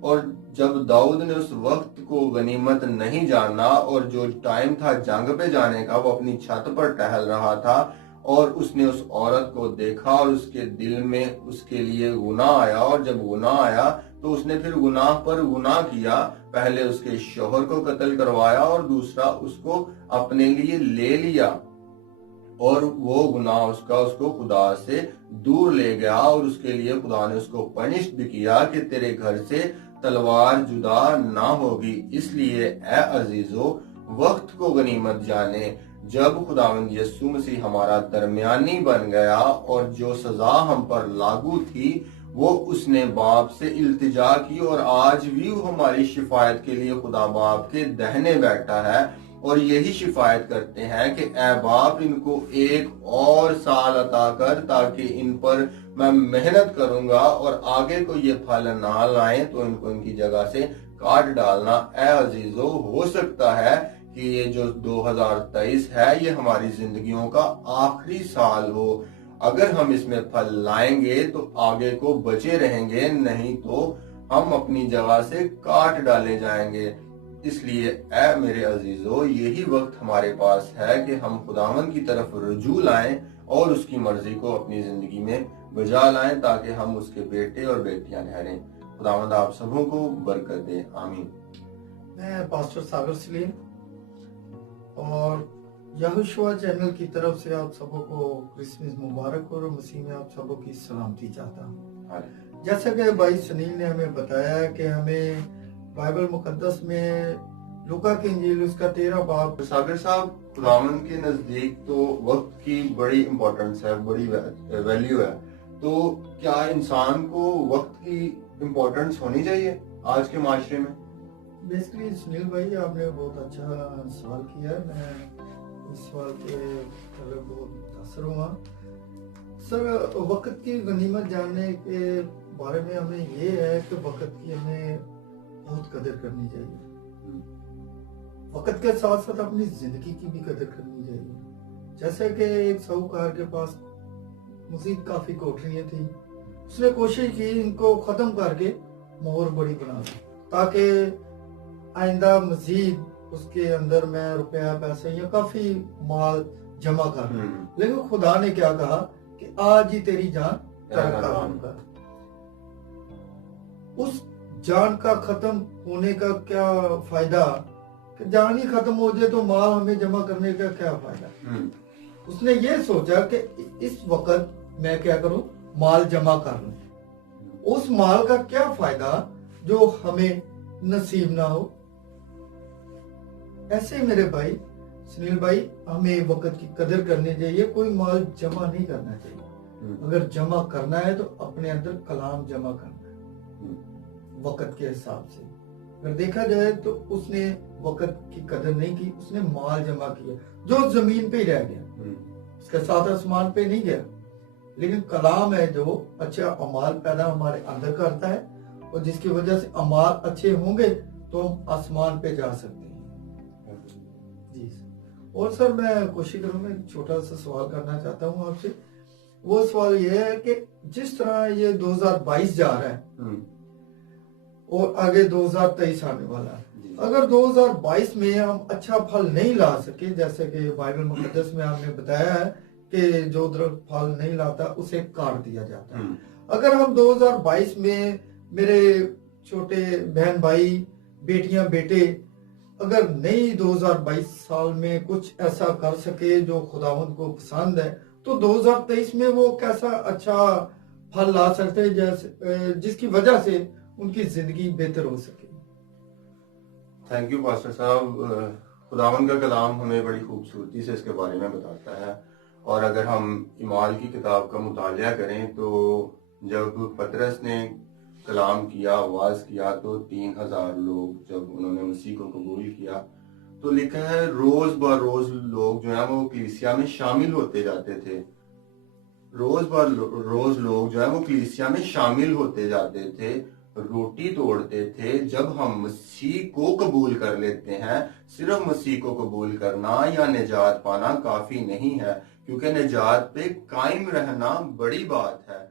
اور جب داؤد نے اس وقت کو غنیمت نہیں جانا اور جو ٹائم تھا جنگ پہ جانے کا، وہ اپنی چھت پر ٹہل رہا تھا اور اس نے اس عورت کو دیکھا اور اس کے دل میں اس کے لیے گناہ آیا، اور جب گناہ آیا تو اس نے پھر گناہ پر گناہ کیا، پہلے اس کے شوہر کو قتل کروایا اور دوسرا اس کو اپنے لیے لے لیا، اور وہ گناہ اس کو خدا سے دور لے گیا، اور اس کے لیے خدا نے اس کو پنش بھی کیا کہ تیرے گھر سے تلوار جدا نہ ہوگی۔ اس لیے اے عزیزو، وقت کو غنیمت جانے۔ جب خداوند یسوع مسیح ہمارا درمیانی بن گیا اور جو سزا ہم پر لاگو تھی وہ اس نے باپ سے التجا کی، اور آج بھی وہ ہماری شفاعت کے لیے خدا باپ کے دہنے بیٹھا ہے، اور یہی شفاعت کرتے ہیں کہ اے باپ ان کو ایک اور سال عطا کر تاکہ ان پر میں محنت کروں گا اور آگے کو یہ پھل نہ لائیں تو ان کو ان کی جگہ سے کاٹ ڈالنا۔ اے عزیزو، ہو سکتا ہے کہ یہ جو 2023 ہے یہ ہماری زندگیوں کا آخری سال ہو، اگر ہم اس میں پھل لائیں گے تو آگے کو بچے رہیں گے، نہیں تو ہم اپنی جگہ سے کاٹ ڈالے جائیں گے۔ اس لیے اے میرے عزیزو، یہی وقت ہمارے پاس ہے کہ ہم خداوند کی طرف رجوع لائیں اور اس کی مرضی کو اپنی زندگی میں بجا لائیں تاکہ ہم اس کے بیٹے اور بیٹیاں ٹھہریں۔ خداوند آپ سبوں کو برکت دے، آمین۔ میں پاسٹر ساگر سلیم اور یہوشوا چینل کی طرف سے آپ سبوں کو کرسمس مبارک اور مسیح میں آپ سبوں کی سلامتی چاہتا ہوں۔ جیسا کہ بھائی سنیل نے ہمیں بتایا کہ ہمیں بائبل مقدس میں لوکا کی انجیل اس کا 13 باب۔ ساگر صاحب، خداوند کے نزدیک تو وقت کی بڑی امپورٹنس ہے، بڑی ویلیو ہے، تو کیا انسان کو وقت کی امپورٹنس ہونی چاہیے آج کے معاشرے میں؟ بیسکلی سنیل بھائی آپ نے بہت اچھا سوال کیا ہے، میں اس سوال کے بہت متاثر ہوا۔ سر، وقت کی غنیمت جاننے کے بارے میں ہمیں یہ ہے کہ وقت کی ہمیں بہت قدر کرنی چاہیے، وقت کے ساتھ ساتھ اپنی زندگی کی بھی قدر کرنی چاہیے۔ جیسے کہ ایک ساہوکار کے پاس مزید کافی کوٹریاں تھیں، اس نے کوشش کی ان کو ختم کر کے مہر بڑی بنا دی تاکہ آئندہ مزید اس کے اندر میں روپیہ پیسے یا کافی مال جمع کر لوں۔ لیکن خدا نے کیا کہا کہ آج ہی تیری جان ترک کر۔ اس جان کا ختم ہونے کا کیا فائدہ کہ جان ہی ختم ہو جائے تو مال ہمیں جمع کرنے کا کیا فائدہ۔ اس نے یہ سوچا کہ اس وقت میں کیا کروں، مال جمع کر لوں۔ اس مال کا کیا فائدہ جو ہمیں نصیب نہ ہو۔ ایسے میرے بھائی سنیل بھائی، ہمیں وقت کی قدر کرنی چاہیے، کوئی مال جمع نہیں کرنا چاہیے۔ اگر جمع کرنا ہے تو اپنے اندر کلام جمع کرنا ہے وقت کے حساب سے۔ اگر دیکھا جائے تو اس نے وقت کی قدر نہیں کی، اس نے مال جمع کیا جو زمین پہ ہی رہ گیا، اس کے ساتھ آسمان پہ نہیں گیا۔ لیکن کلام ہے جو اچھا اعمال پیدا ہمارے اندر کرتا ہے، اور جس کی وجہ سے اعمال اچھے ہوں گے تو ہم آسمان پہ جا سکتے ہیں۔ جی اور سر، میں کوشش کروں میں ایک چھوٹا سا سوال کرنا چاہتا ہوں آپ سے۔ وہ سوال یہ ہے کہ جس طرح یہ 2022 جا رہا ہے اور آگے 2023 آنے والا ہے، اگر 2022 میں ہم اچھا پھل نہیں لا سکے، جیسے کہ بائبل مقدس میں آپ نے بتایا ہے کہ جو درخت پھل نہیں لاتا اسے کاٹ دیا جاتا ہے، اگر ہم 2022 میں میرے چھوٹے بہن بھائی، بیٹیاں، بیٹے اگر نئی 2022 سال میں کچھ ایسا کر سکے جو خداوند کو پسند ہے، تو 2023 میں وہ کیسا اچھا پھل لا سکتے ہیں جس کی وجہ سے ان کی زندگی بہتر ہو سکے۔ تھینک یو پاسٹر صاحب۔ خداوند کا کلام ہمیں بڑی خوبصورتی سے اس کے بارے میں بتاتا ہے، اور اگر ہم اعمال کی کتاب کا مطالعہ کریں تو جب پطرس نے کلام کیا، آواز کیا، تو 3000 لوگ جب انہوں نے مسیح کو قبول کیا تو لکھا ہے روز بروز لوگ جو ہیں وہ کلیسیا میں شامل ہوتے جاتے تھے، روز بروز لوگ جو ہیں وہ کلیسیا میں شامل ہوتے جاتے تھے، روٹی توڑتے تھے۔ جب ہم مسیح کو قبول کر لیتے ہیں، صرف مسیح کو قبول کرنا یا نجات پانا کافی نہیں ہے، کیونکہ نجات پہ قائم رہنا بڑی بات ہے۔